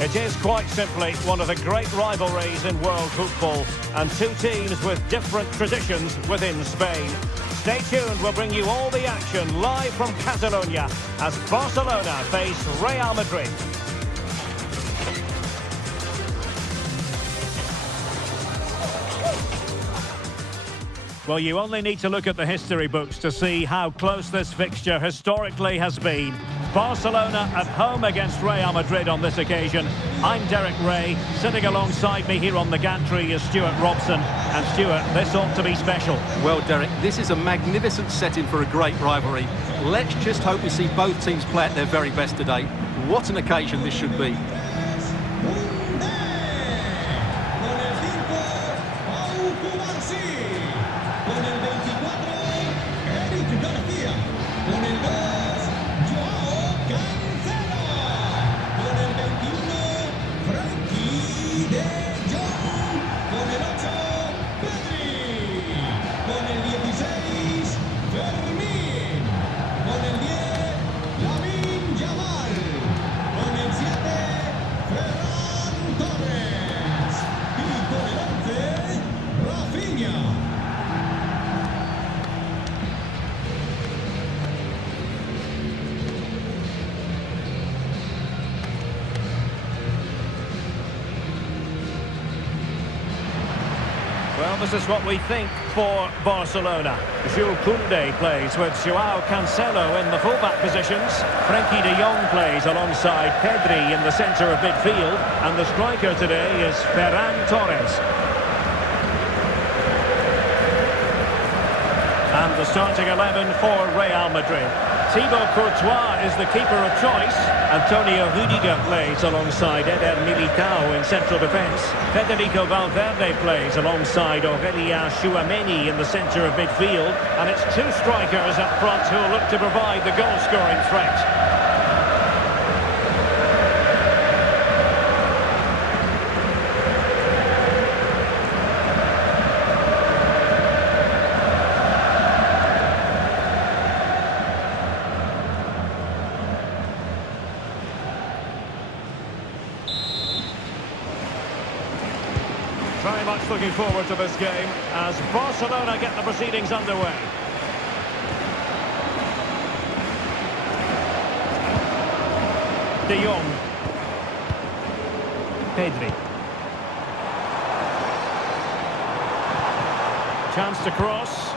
It is quite simply one of the great rivalries in world football, and two teams with different traditions within Spain. Stay tuned, we'll bring you all the action live from Catalonia as Barcelona face Real Madrid. Well, you only need to look at the history books to see how close this fixture historically has been. Barcelona at home against Real Madrid on this occasion. I'm Derek Ray. Sitting alongside me here on the gantry is Stuart Robson. And Stuart, this ought to be special. Well, Derek, this is a magnificent setting for a great rivalry. Let's just hope we see both teams play at their very best today. What an occasion this should be. Well, this is what we think for Barcelona. Jules Koundé plays with Joao Cancelo in the fullback positions. Frenkie de Jong plays alongside Pedri in the centre of midfield. And the striker today is Ferran Torres. And the starting 11 for Real Madrid. Thibaut Courtois is the keeper of choice. Antonio Rüdiger plays alongside Eder Militao in central defence. Federico Valverde plays alongside Aurélien Tchouameni in the centre of midfield. And it's two strikers up front who will look to provide the goal-scoring threat. Very much looking forward to this game as Barcelona get the proceedings underway. De Jong. Pedri. Chance to cross.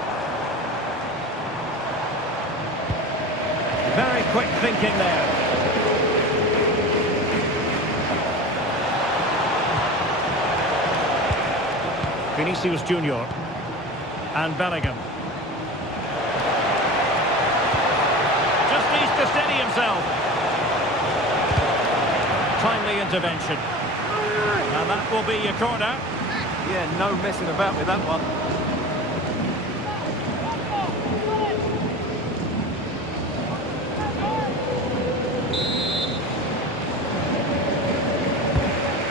Very quick thinking there. Vinicius Junior and Bellingham. Just needs to steady himself. Timely intervention. And that will be a corner. Yeah, no messing about with that one.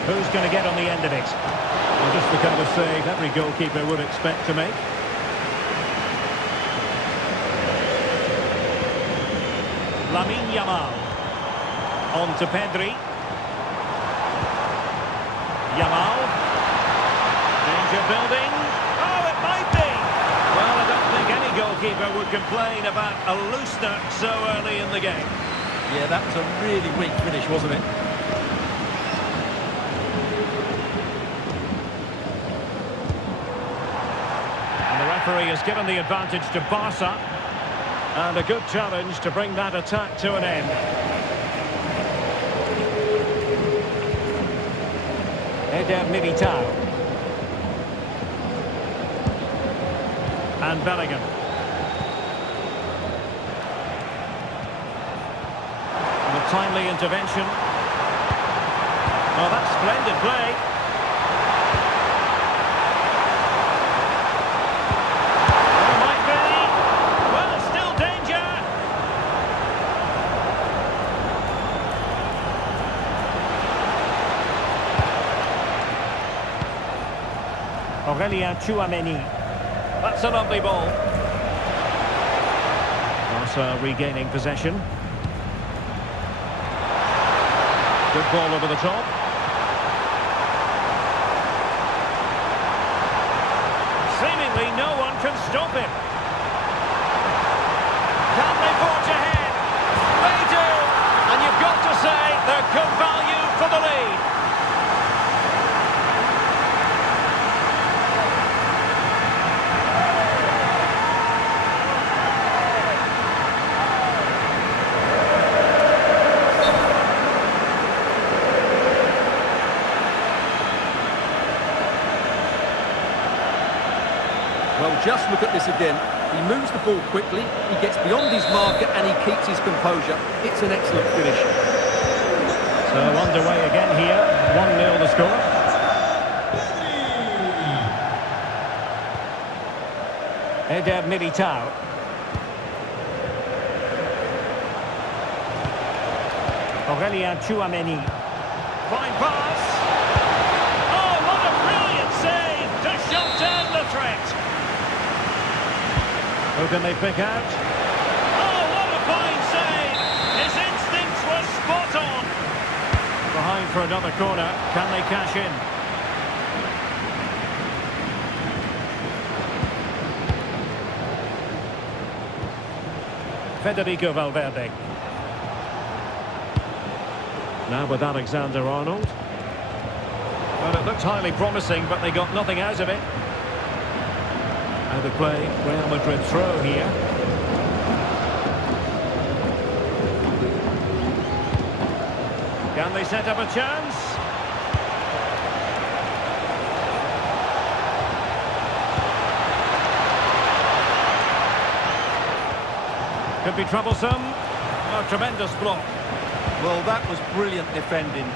Who's going to get on the end of it? Well, just the kind of save every goalkeeper would expect to make. Lamine Yamal. On to Pedri. Yamal. Danger building. Oh, it might be! Well, I don't think any goalkeeper would complain about a loosener so early in the game. Yeah, that was a really weak finish, wasn't it? The referee has given the advantage to Barca, and a good challenge to bring that attack to an end. Eder Militao and Bellingham. And a timely intervention. Oh, that's splendid play. Aurélien Tchouameni. That's a lovely ball. Barca regaining possession. Good ball over the top. Seemingly no one can stop him. Can they forge ahead? They do! And you've got to say they're good value for the lead. Well, just look at this again. He moves the ball quickly, he gets beyond his marker and he keeps his composure. It's an excellent finish. So underway again here, 1-0 the score. Eder Militao. Aurelien Tchouameni. Fine pass. Oh, what a brilliant save to shut down the threat. Who can they pick out? Oh, what a fine save! His instincts were spot on. Behind for another corner. Can they cash in? Federico Valverde. Now with Alexander-Arnold. Well, it looked highly promising, but they got nothing out of it. Out of play, Real Madrid throw here. Can they set up a chance? Could be troublesome. A tremendous block. Well, that was brilliant defending.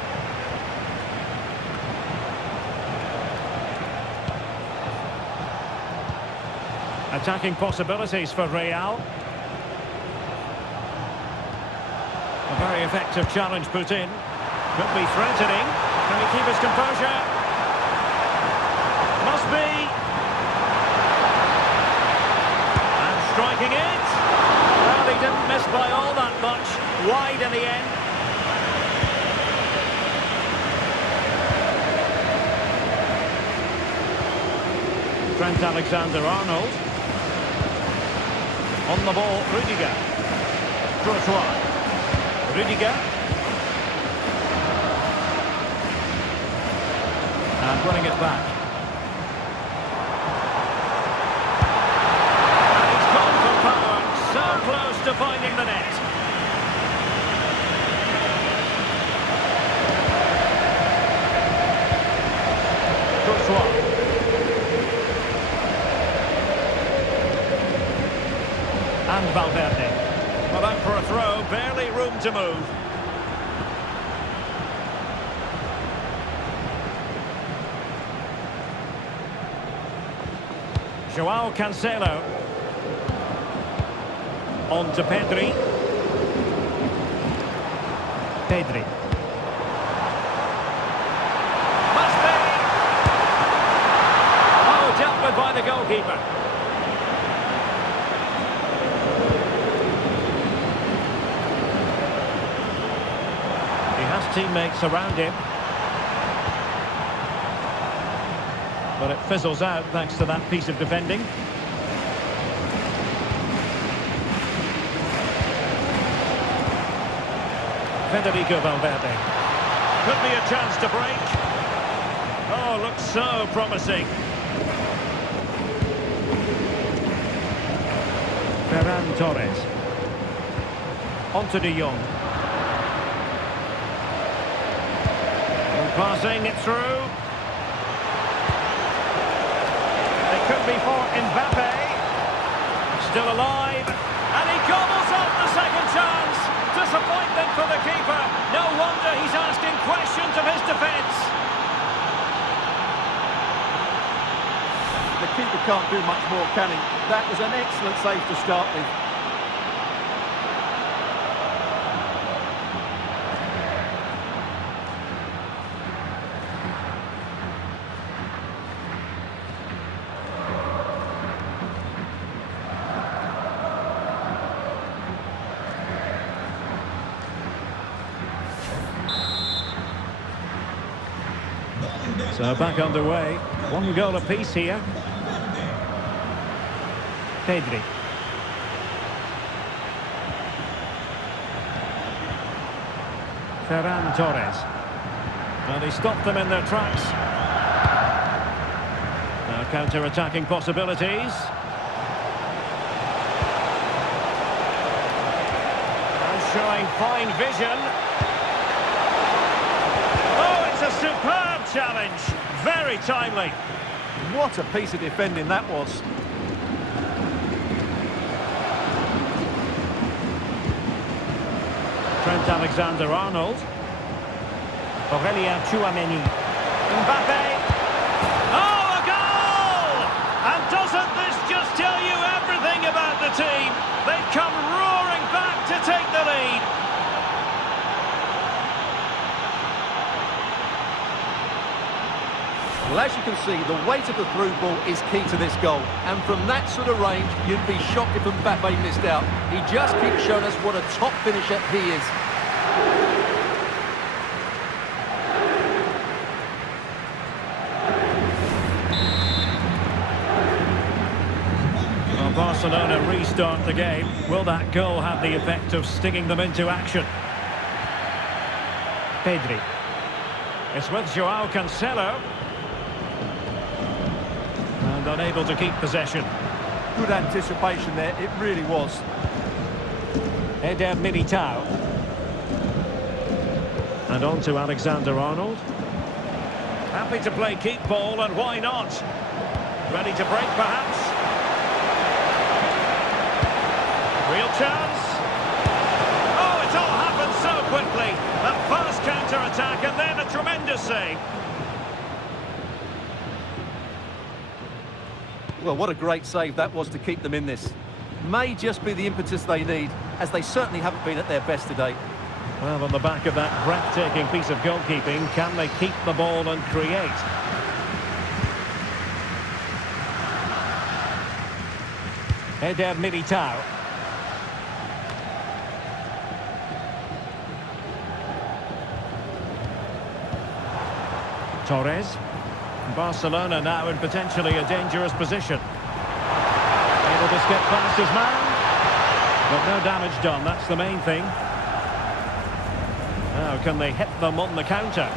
Attacking possibilities for Real. A very effective challenge put in. Could be threatening. Can he keep his composure? Must be. And striking it. Well, he didn't miss by all that much. Wide in the end. Trent Alexander-Arnold. On the ball, Rudiger. Courtois. Rudiger. And running it back. And he's gone for power. So close to finding the net. Courtois. And Valverde. Well, out for a throw, barely room to move. Joao Cancelo. On to Pedri. Pedri. Must be! Oh, dealt with by the goalkeeper. Teammates around him, but it fizzles out thanks to that piece of defending. Federico Valverde. Could be a chance to break. Oh, looks so promising. Ferran Torres. On to De Jong. Passing it through. It could be for Mbappe. Still alive. And he gobbles up the second chance. Disappointment for the keeper. No wonder he's asking questions of his defence. The keeper can't do much more, can he? That was an excellent save to start with. So back underway. 1 goal apiece here. Pedri. Ferran Torres. And he stopped them in their tracks. Now counter-attacking possibilities. And showing fine vision. Oh, it's a superb challenge. Very timely. What a piece of defending that was. Trent Alexander-Arnold. Aurelien Tchouameni. Mbappe. Oh, a goal! And doesn't this just tell you everything about the team? They've come roaring back to take the lead. Well, as you can see, the weight of the through ball is key to this goal. And from that sort of range, you'd be shocked if Mbappe missed out. He just keeps showing us what a top finisher he is. Well, Barcelona restart the game. Will that goal have the effect of stinging them into action? Pedri. It's with Joao Cancelo. And unable to keep possession. Good anticipation there, it really was. Eder Militao. And on to Alexander-Arnold. Happy to play keep ball, and why not? Ready to break, perhaps? Real chance. Oh, it all happened so quickly. A fast counter-attack and then a tremendous save. Well, what a great save that was to keep them in this. May just be the impetus they need, as they certainly haven't been at their best today. Well, on the back of that breathtaking piece of goalkeeping, can they keep the ball and create? Eder Militao. Torres. Barcelona now in potentially a dangerous position. Able to skip past his man. But no damage done, that's the main thing. Now, can they hit them on the counter?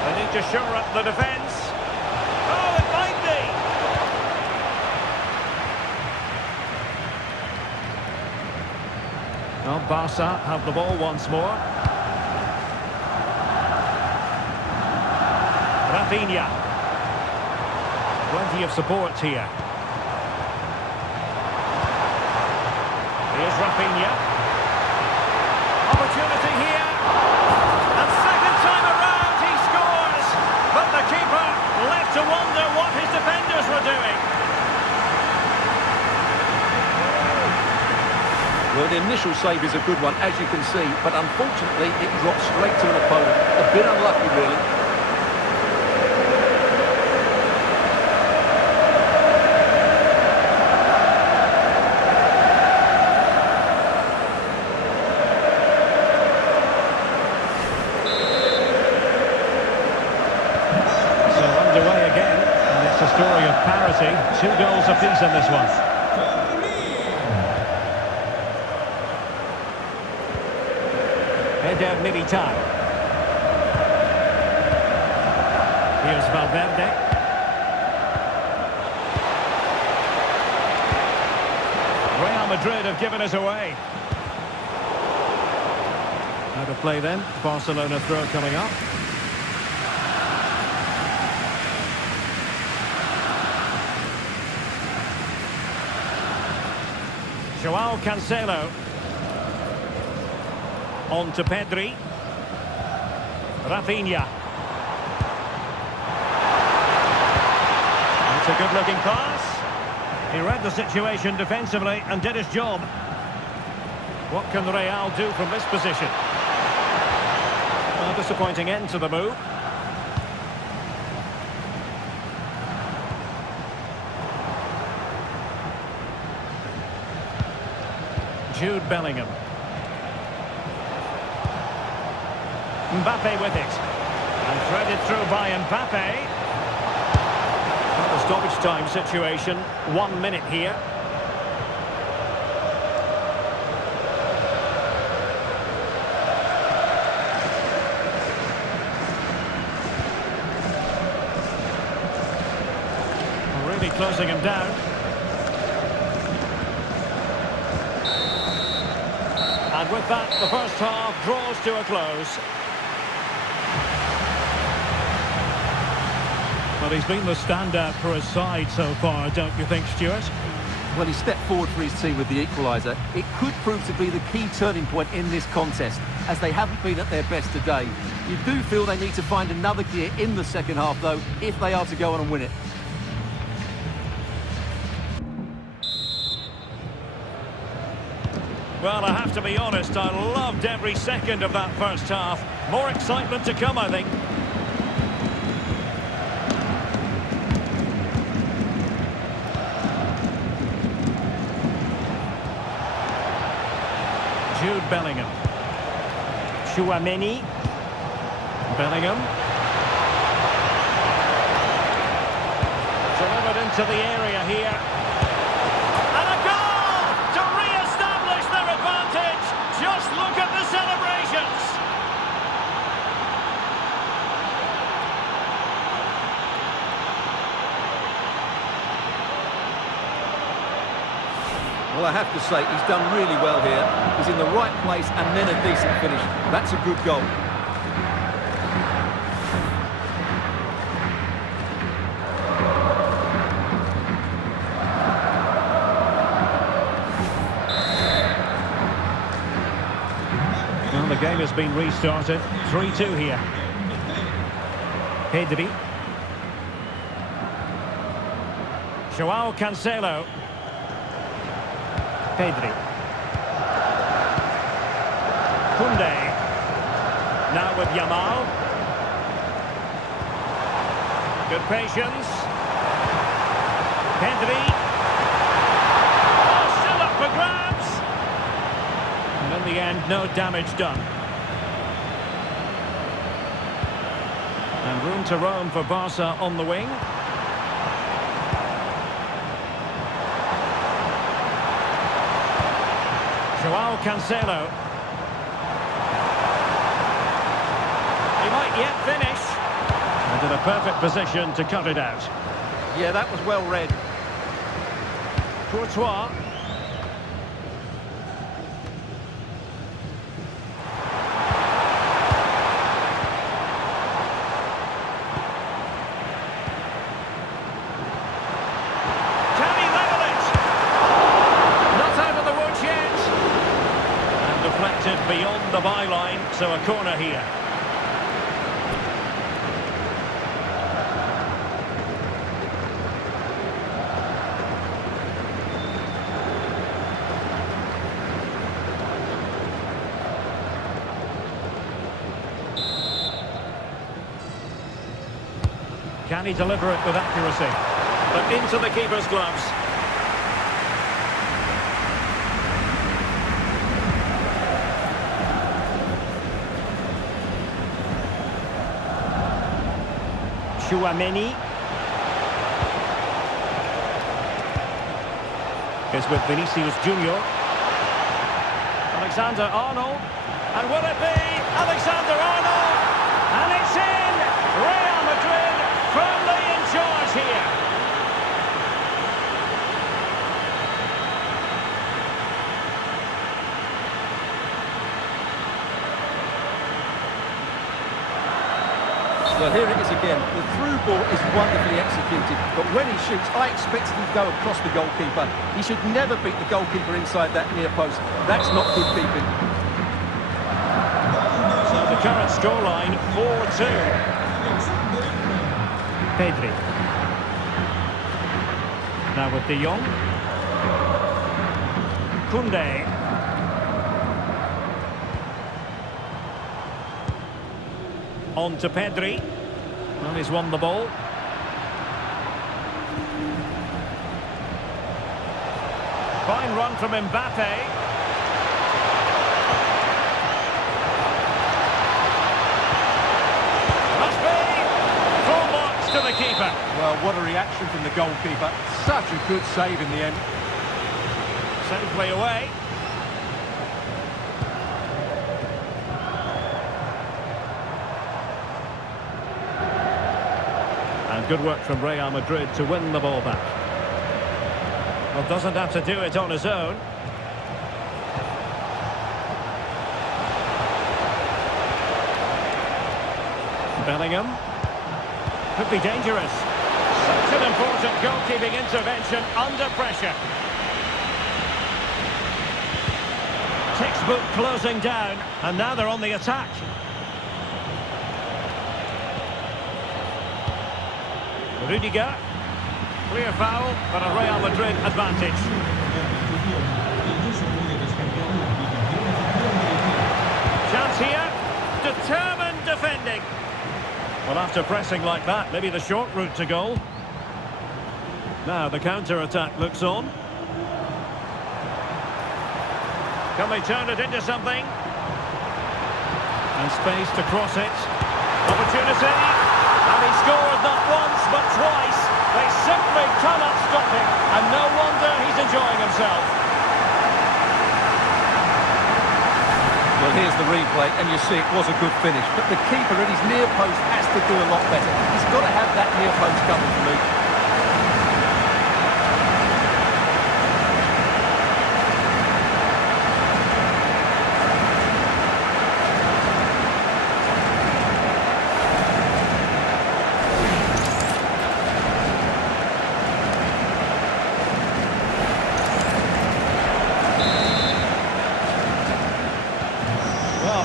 They need to shore up the defence. Oh, it might be! Well, Barca have the ball once more. Rafinha. Plenty of support here. Here's Rafinha. Opportunity here. And second time around he scores. But the keeper left to wonder what his defenders were doing. Well, the initial save is a good one, as you can see, but unfortunately it dropped straight to an opponent. A bit unlucky, really. Story of parity, 2 goals apiece in this one. Eder Militao. Here's Valverde. Real Madrid have given us away. How to play then? Barcelona throw coming up. Joao Cancelo. On to Pedri. Rafinha. It's a good-looking pass. He read the situation defensively and did his job. What can Real do from this position? A disappointing end to the move. Jude Bellingham. Mbappe with it. And threaded through by Mbappe. But The stoppage time situation, 1 minute here. Really closing him down. And with that, the first half draws to a close. Well, he's been the standout for his side so far, don't you think, Stuart? Well, he stepped forward for his team with the equaliser. It could prove to be the key turning point in this contest, as they haven't been at their best today. You do feel they need to find another gear in the second half, though, if they are to go on and win it. Well, I have to be honest, I loved every second of that first half. More excitement to come, I think. Jude Bellingham. Chouameni. Bellingham. Delivered into the area here. And a goal to re-establish their advantage. Just look at the celebrations. Well, I have to say, he's done really well here. He's in the right place and then a decent finish. That's a good goal. Well, the game has been restarted. 3-2 here. Pedri. João Cancelo. Pedri. Koundé. Now with Yamal. Good patience. Pedri. Oh, still up for grabs. And in the end, no damage done. And room to roam for Barca on the wing. João Cancelo. He might yet finish. And in a perfect position to cut it out. Yeah, that was well read. Courtois. Can he level it? Not out of the woods yet. And deflected beyond the byline, so a corner here. Can he deliver it with accuracy? But into the keeper's gloves. Chouameni is with Vinicius Junior. Alexander Arnold. And will it be Alexander Arnold? And it's in! Real Madrid firmly in charge here. Well, here it is again. The through ball is wonderfully executed, but when he shoots, I expect him to go across the goalkeeper. He should never beat the goalkeeper inside that near post. That's not good keeping. So the current scoreline, 4-2. Pedri. Now with De Jong. Koundé. On to Pedri. Well, he's won the ball. Fine run from Mbappe. Must be. Full marks to the keeper. Well, what a reaction from the goalkeeper. Such a good save in the end. Safely away. And good work from Real Madrid to win the ball back. Well, doesn't have to do it on his own. Bellingham. Could be dangerous. Such an important goalkeeping intervention under pressure. Textbook closing down, and now they're on the attack. Rudiger. Clear foul, but a Real Madrid advantage. Chance here. Determined defending. Well, after pressing like that, maybe the short route to goal. Now the counter-attack looks on. Can they turn it into something? And space to cross it. Opportunity. And he scored not once, but twice. They simply cannot stop him. And no wonder he's enjoying himself. Well, here's the replay, and you see it was a good finish. But the keeper at his near post has to do a lot better. He's got to have that near post covered for me.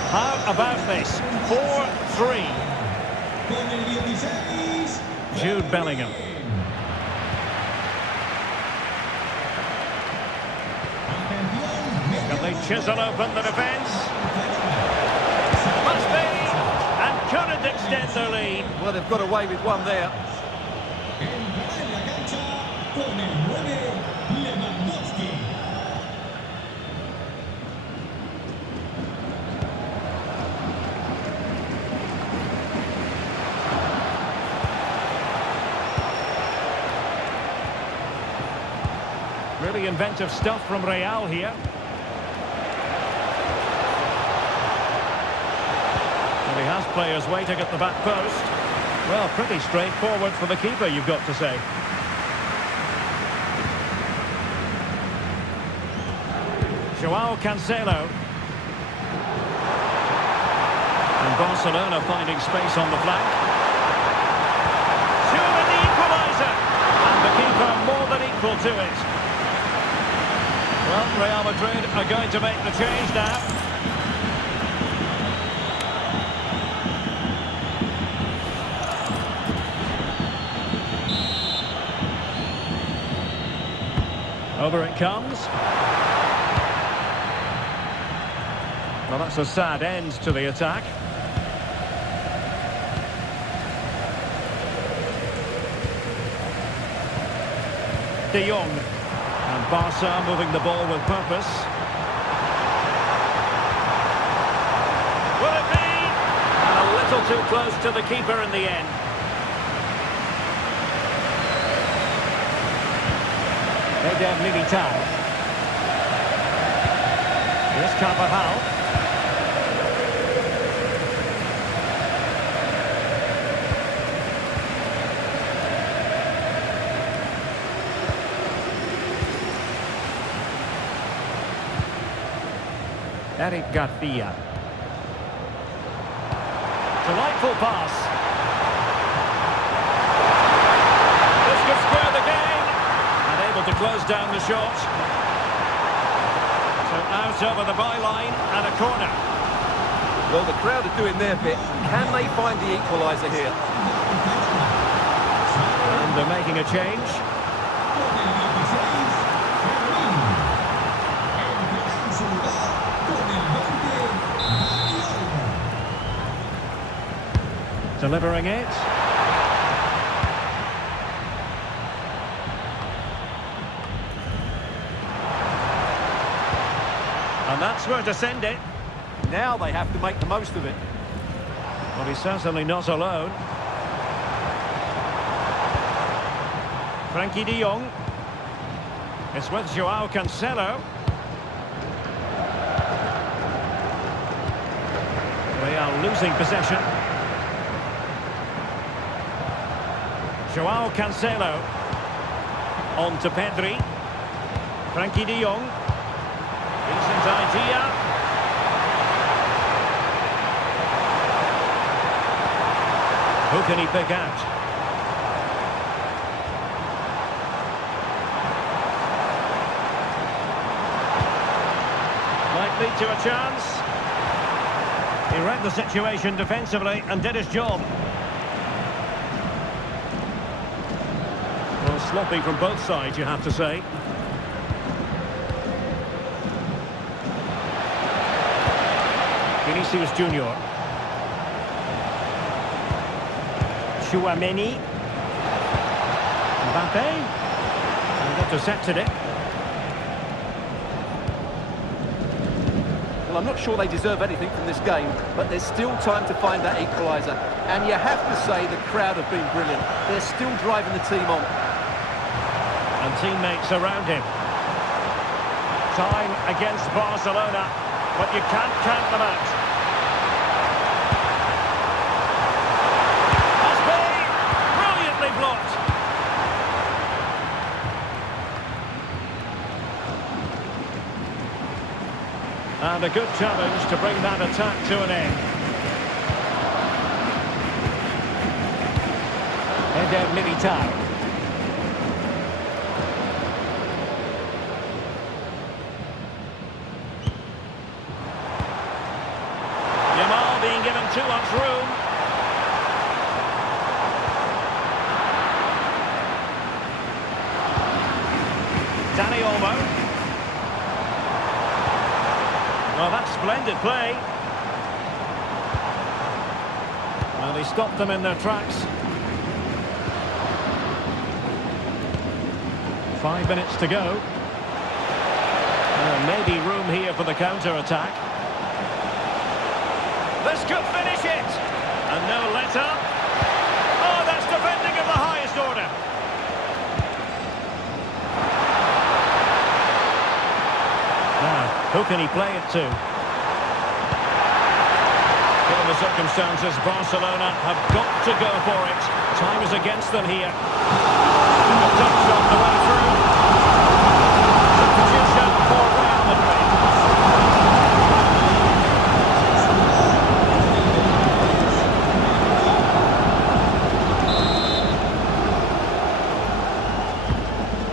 How about this? 4-3. Jude Bellingham. Can they chisel open the defence? Must be! And couldn't extend their lead. Well, they've got away with one there. Really inventive stuff from Real here. And he has players waiting at the back post. Well, pretty straightforward for the keeper, you've got to say. Joao Cancelo. And Barcelona finding space on the flank. Surely the equalizer. And the keeper more than equal to it. Well, Real Madrid are going to make the change now. Over it comes. Well, that's a sad end to the attack. De Jong. And Barca moving the ball with purpose. Will it be? And a little too close to the keeper in the end. Eder Militao. Here's Carvajal. Eric Garcia. Delightful pass. This could square the game. And able to close down the shot. So out over the byline and a corner. Well, the crowd are doing their bit. Can they find the equaliser here? And they're making a change. Delivering it. And that's where to send it. Now they have to make the most of it. Well, he's certainly not alone. Frankie de Jong. It's with Joao Cancelo. They are losing possession. Joao Cancelo. On to Pedri. Frankie de Jong. Decent idea. Who can he pick out? Might lead to a chance. He read the situation defensively and did his job. Well, sloppy from both sides, you have to say. Vinicius Junior. Chouameni. Mbappe. And intercepted it. Well, I'm not sure they deserve anything from this game, but there's still time to find that equaliser. And you have to say the crowd have been brilliant. They're still driving the team on. And teammates around him. Time against Barcelona, but you can't count them out. Must be brilliantly blocked. And a good challenge to bring that attack to an end. Eder Militao. Being given too much room. Dani Olmo. Well, that's splendid play. Well, he stopped them in their tracks. 5 minutes to go. Maybe room here for the counter-attack. This could finish it. And no let-up. Oh, that's defending of the highest order. Now, who can he play it to? Given the circumstances, Barcelona have got to go for it. Time is against them here. A touch on the way through. Substitution for Real Madrid.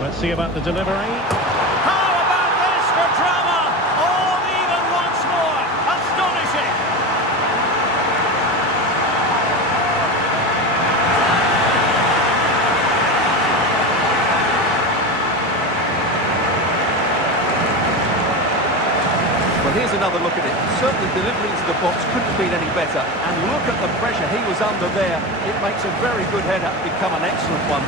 Let's see about the delivery. How about this for drama? All even once more. Astonishing. Well, here's another look at it. Certainly delivery into the box couldn't have been any better. And look at the pressure he was under there. It makes a very good header become an excellent one.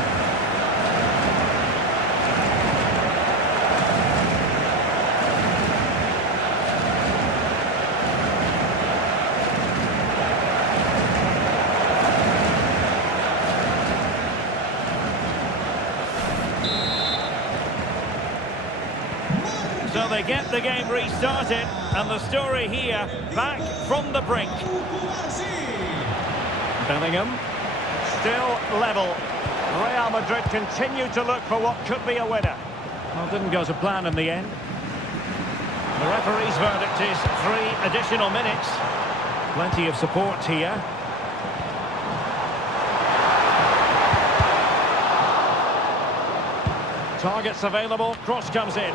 So they get the game restarted, and the story here, back from the brink. Bellingham, still level. Real Madrid continue to look for what could be a winner. Well, didn't go to plan in the end. The referee's verdict is 3 additional minutes. Plenty of support here. Targets available, cross comes in.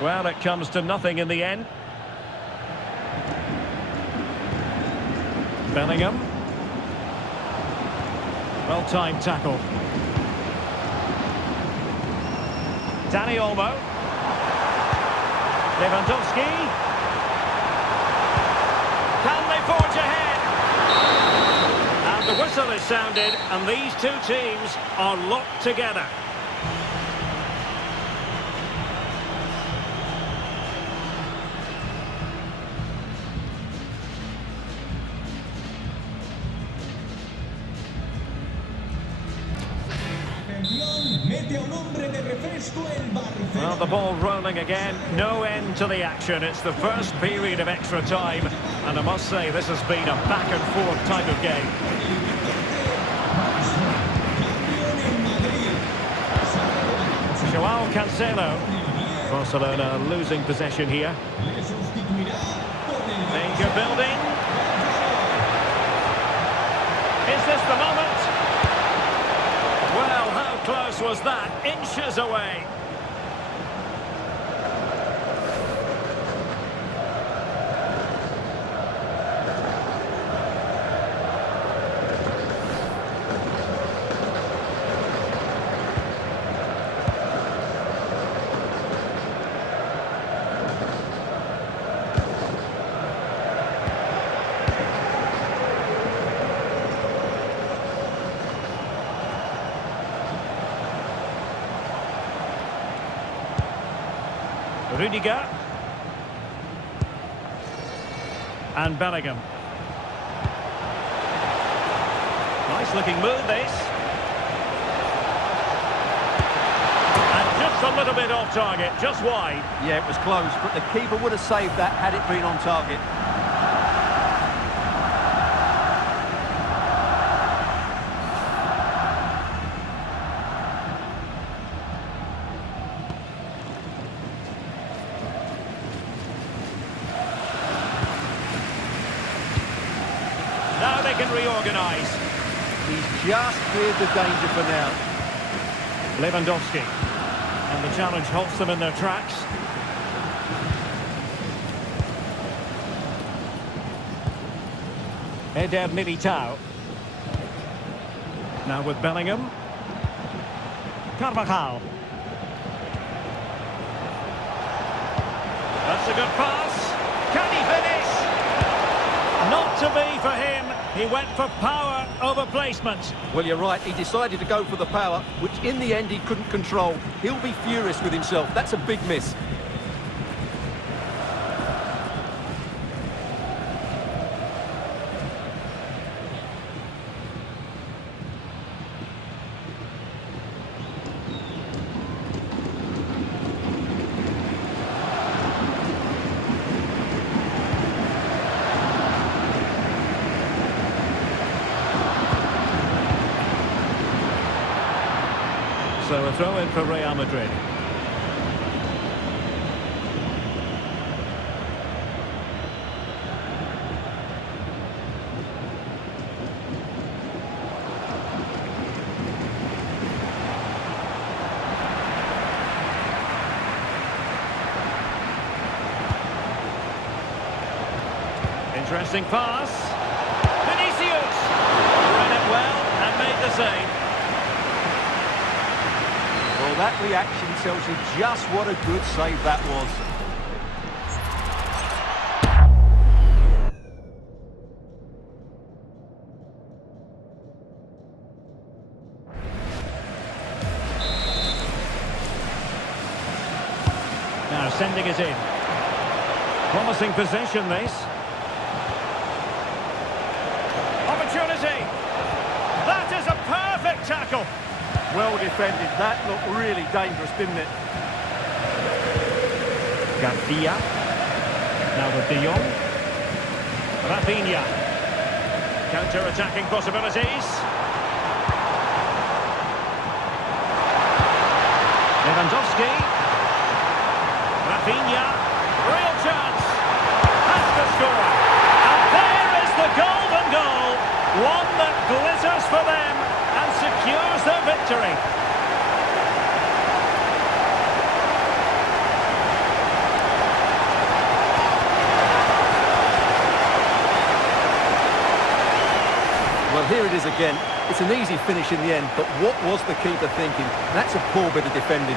Well, it comes to nothing in the end. Bellingham. Well-timed tackle. Dani Olmo. Lewandowski. Can they forge ahead? And the whistle is sounded, and these two teams are locked together. Well, the ball rolling again. No end to the action. It's the first period of extra time. And I must say, this has been a back-and-forth type of game. Joao Cancelo. Barcelona losing possession here. Danger building. Is this the moment? Well, how close was that? Inches away. Rudiger. And Bellingham. Nice looking move, this. And just a little bit off target, just wide. Yeah, it was close, but the keeper would have saved that had it been on target. Now they can reorganise. He's just cleared the danger for now. Lewandowski. And the challenge halts them in their tracks. Eder Militao. Now with Bellingham. Carvajal. That's a good pass. Can he finish? Not to be for him. He went for power over placement. Well, you're right. He decided to go for the power, which in the end he couldn't control. He'll be furious with himself. That's a big miss. So a throw in for Real Madrid. Interesting pass. Vinicius read it well and made the save. Well, that reaction tells you just what a good save that was. Now sending it in. Promising possession, this. Opportunity. That is a perfect tackle. Well defended. That looked really dangerous, didn't it? Garcia. Now with De Jong. Rafinha. Counter-attacking possibilities. Lewandowski. Rafinha. Real chance. Has to score. And there is the golden goal. One that glitters for them and secures their victory. Well, here it is again. It's an easy finish in the end, but what was the keeper thinking? That's a poor bit of defending.